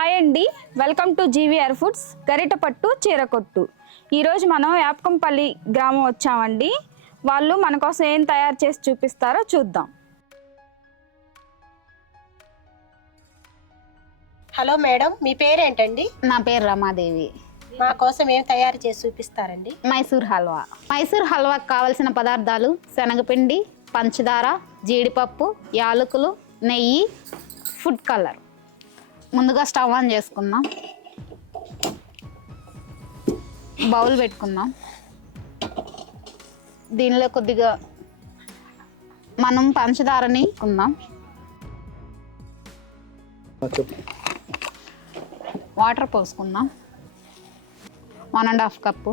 Hi అండి, welcome to GVR foods గరిటపట్టు చీరకొట్టు. ఈరోజు మనం యాపకంపల్లి గ్రామం వచ్చామండి. వాళ్ళు మన కోసం ఏం తయారు చేసి చూపిస్తారో చూద్దాం. హలో మేడం, మీ పేరేంటండి? నా పేరు రమాదేవి. మా కోసం ఏం తయారు చేసి చూపిస్తారండి? మైసూర్ హల్వా. మైసూర్ హల్వాకి కావలసిన పదార్థాలు: శనగపిండి, పంచదార, జీడిపప్పు, యాలకులు, నెయ్యి, ఫుడ్ కలర్. ముందుగా స్టవ్ ఆన్ చేసుకుందాం. బౌల్ పెట్టుకుందాం. దీనిలో కొద్దిగా మనం పంచదారని కుందాం. వాటర్ పోసుకుందాం. 1.5 కప్పు.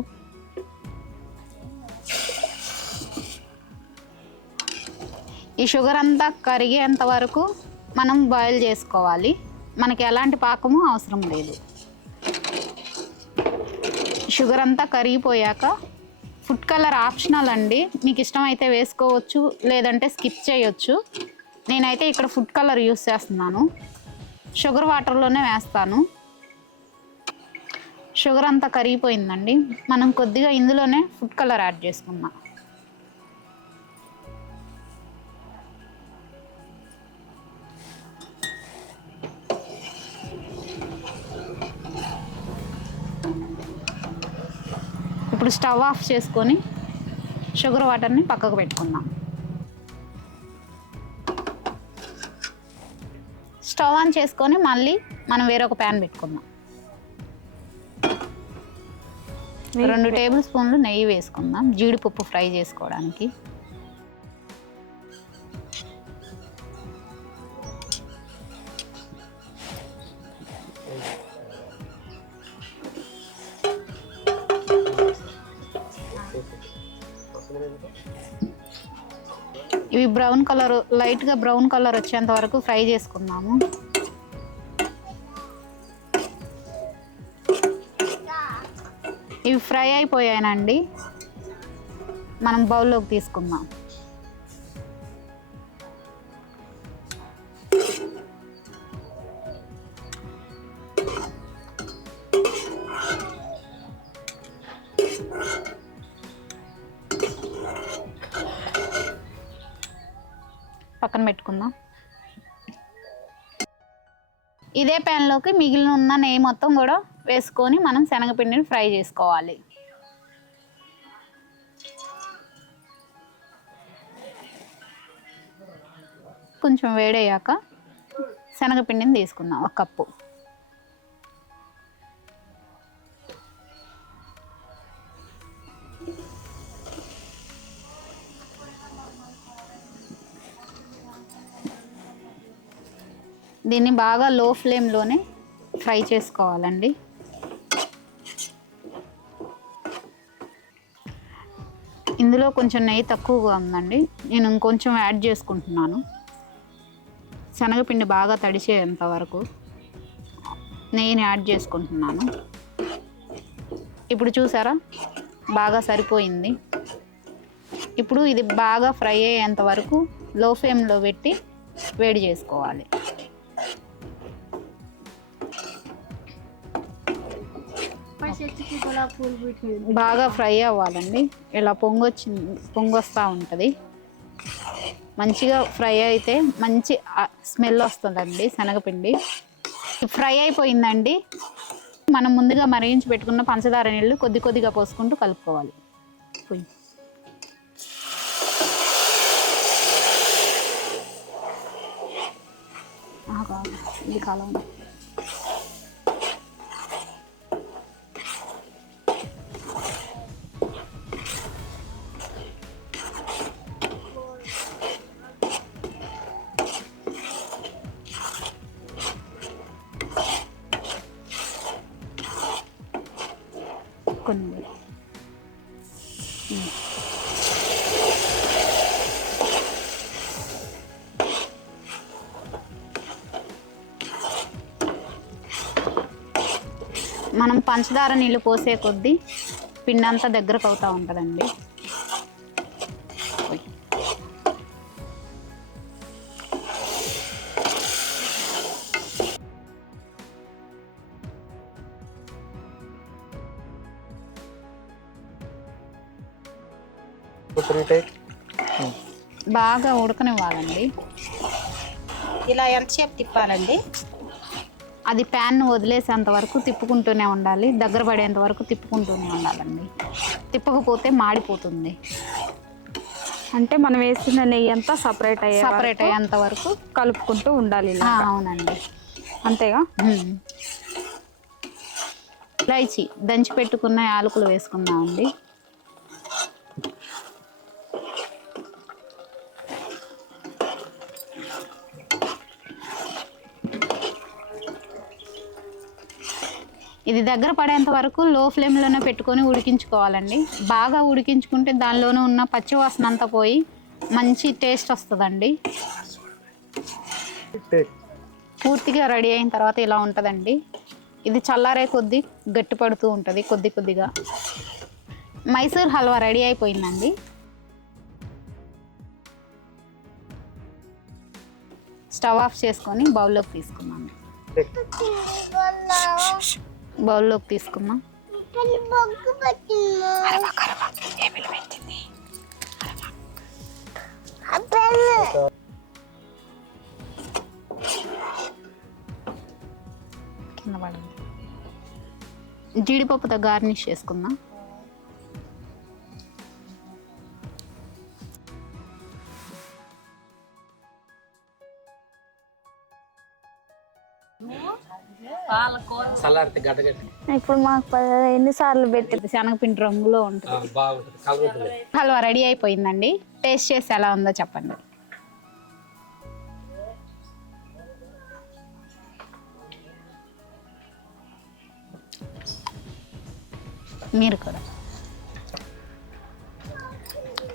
ఈ షుగర్ అంతా కరిగేంత వరకు మనం బాయిల్ చేసుకోవాలి. మనకి ఎలాంటి పాకము అవసరం లేదు. షుగర్ అంతా కరిగిపోయాక ఫుడ్ కలర్ ఆప్షనల్ అండి, మీకు ఇష్టమైతే వేసుకోవచ్చు, లేదంటే స్కిప్ చేయొచ్చు. నేనైతే ఇక్కడ ఫుడ్ కలర్ యూస్ చేస్తున్నాను. షుగర్ వాటర్లోనే వేస్తాను. షుగర్ అంతా కరిగిపోయిందండి. మనం కొద్దిగా ఇందులోనే ఫుడ్ కలర్ యాడ్ చేసుకుందాం. ఇప్పుడు స్టవ్ ఆఫ్ చేసుకొని షుగర్ వాటర్ని పక్కకు పెట్టుకుందాం. స్టవ్ ఆన్ చేసుకొని మళ్ళీ మనం వేరొక ప్యాన్ పెట్టుకుందాం. 2 టేబుల్ స్పూన్లు నెయ్యి వేసుకుందాం జీడిపప్పు ఫ్రై చేసుకోవడానికి. ఇవి బ్రౌన్ కలర్, లైట్గా బ్రౌన్ కలర్ వచ్చేంత వరకు ఫ్రై చేసుకుందాము. ఇవి ఫ్రై అయిపోయానండి. మనం బౌల్లోకి తీసుకుందాం. పక్కన పెట్టుకుందాం. ఇదే ప్యాన్లోకి మిగిలిన ఉన్న నెయ్యి మొత్తం కూడా వేసుకొని మనం శనగపిండిని ఫ్రై చేసుకోవాలి. కొంచెం వేడయ్యాక శనగపిండిని తీసుకుందాం 1 కప్పు. దీన్ని బాగా లో ఫ్లేమ్లోనే ఫ్రై చేసుకోవాలండి. ఇందులో కొంచెం నెయ్యి తక్కువగా ఉందండి, నేను ఇంకొంచెం యాడ్ చేసుకుంటున్నాను. శనగపిండి బాగా తడిసేంత వరకు నెయ్యిని యాడ్ చేసుకుంటున్నాను. ఇప్పుడు చూసారా, బాగా సరిపోయింది. ఇప్పుడు ఇది బాగా ఫ్రై అయ్యేంత వరకు లో ఫ్లేమ్లో పెట్టి వేడి చేసుకోవాలి. బాగా ఫ్రై అవ్వాలండి. ఇలా పొంగొస్తూ ఉంటుంది. మంచిగా ఫ్రై అయితే మంచి స్మెల్ వస్తుందండి శనగపిండి. ఫ్రై అయిపోయిందండి. మనం ముందుగా మరిగించి పెట్టుకున్న పంచదార నీళ్ళు కొద్ది కొద్దిగా పోసుకుంటూ కలుపుకోవాలి. ఇది కాలం కొన్ని మనం పంచదార నీళ్ళు పోసే కొద్దీ పిండి అంతా దగ్గరకు అవుతూ ఉంటుందండి. 3 టైప్ బాగా ఉడకనివ్వాలండి. ఇలా ఎంతసేపు తిప్పాలండి? అది ప్యాన్ వదిలేసేంత వరకు తిప్పుకుంటూనే ఉండాలి, దగ్గర పడేంత వరకు తిప్పుకుంటూనే ఉండాలండి. తిప్పకపోతే మాడిపోతుంది. అంటే మనం వేసిన నెయ్యి అంతా సపరేట్ అయ్యేంత వరకు కలుపుకుంటూ ఉండాలి ఇలా. అవునండి, అంతేగా. ఇలాచి దంచి పెట్టుకున్న యాలకులు వేసుకుందామండి. ఇది దగ్గర పడేంత వరకు లో ఫ్లేమ్లోనే పెట్టుకొని ఉడికించుకోవాలండి. బాగా ఉడికించుకుంటే దానిలోనే ఉన్న పచ్చివాసన అంతా పోయి మంచి టేస్ట్ వస్తుందండి. పూర్తిగా రెడీ అయిన తర్వాత ఇలా ఉంటుందండి. ఇది చల్లారే కొద్దీ గట్టి పడుతూ ఉంటుంది కొద్ది కొద్దిగా. మైసూర్ హల్వా రెడీ అయిపోయిందండి. స్టవ్ ఆఫ్ చేసుకొని బౌల్లోకి తీసుకున్నాను. బౌల్లోకి తీసుకున్నాం. కింద పడింది. జీడిపప్పుతో గార్నిష్ చేసుకుందాం. ఇప్పుడు మాకు ఎన్నిసార్లు పెట్టి శనగపిండి రంగులో ఉంటుంది. హల్వా రెడీ అయిపోయిందండి. టేస్ట్ చేసి ఎలా ఉందో చెప్పండి. మీరు కూడా.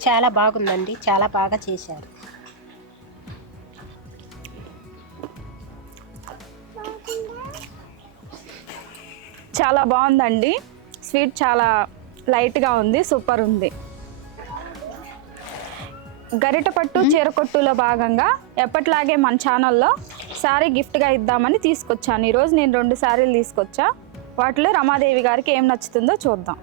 చాలా బాగుందండి, చాలా బాగా చేశారు. చాలా బాగుందండి. స్వీట్ చాలా లైట్గా ఉంది, సూపర్ ఉంది. గరిటపట్టు చీరకొట్టులో భాగంగా ఎప్పటిలాగే మన ఛానల్లో శారీ గిఫ్ట్గా ఇద్దామని తీసుకొచ్చాను. ఈరోజు నేను 2 శారీలు తీసుకొచ్చా. వాటిలో రమాదేవి గారికి ఏం నచ్చుతుందో చూద్దాం.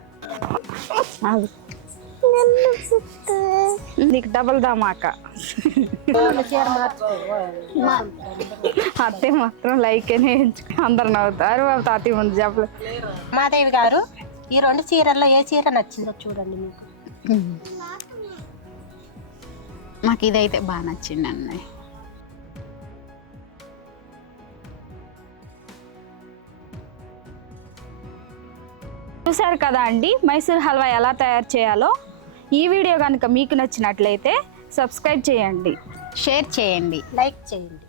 నీకు డబల్ దామాక. అత్తే మాత్రం లైకేనే ఎంచుకుని అందరు నవ్వుతారు. తాతయ్య ముందు చెప్పలేదు. రమాదేవి గారు, ఈ 2 చీరల్లో ఏ చీర నచ్చిందో చూడండి మీకు. మాకు ఇదైతే బాగా నచ్చిందండి. చూసారు కదా అండి మైసూర్ హల్వా ఎలా తయారు చేయాలో. ఈ వీడియో కనుక మీకు నచ్చినట్లయితే సబ్స్క్రైబ్ చేయండి, షేర్ చేయండి, లైక్ చేయండి.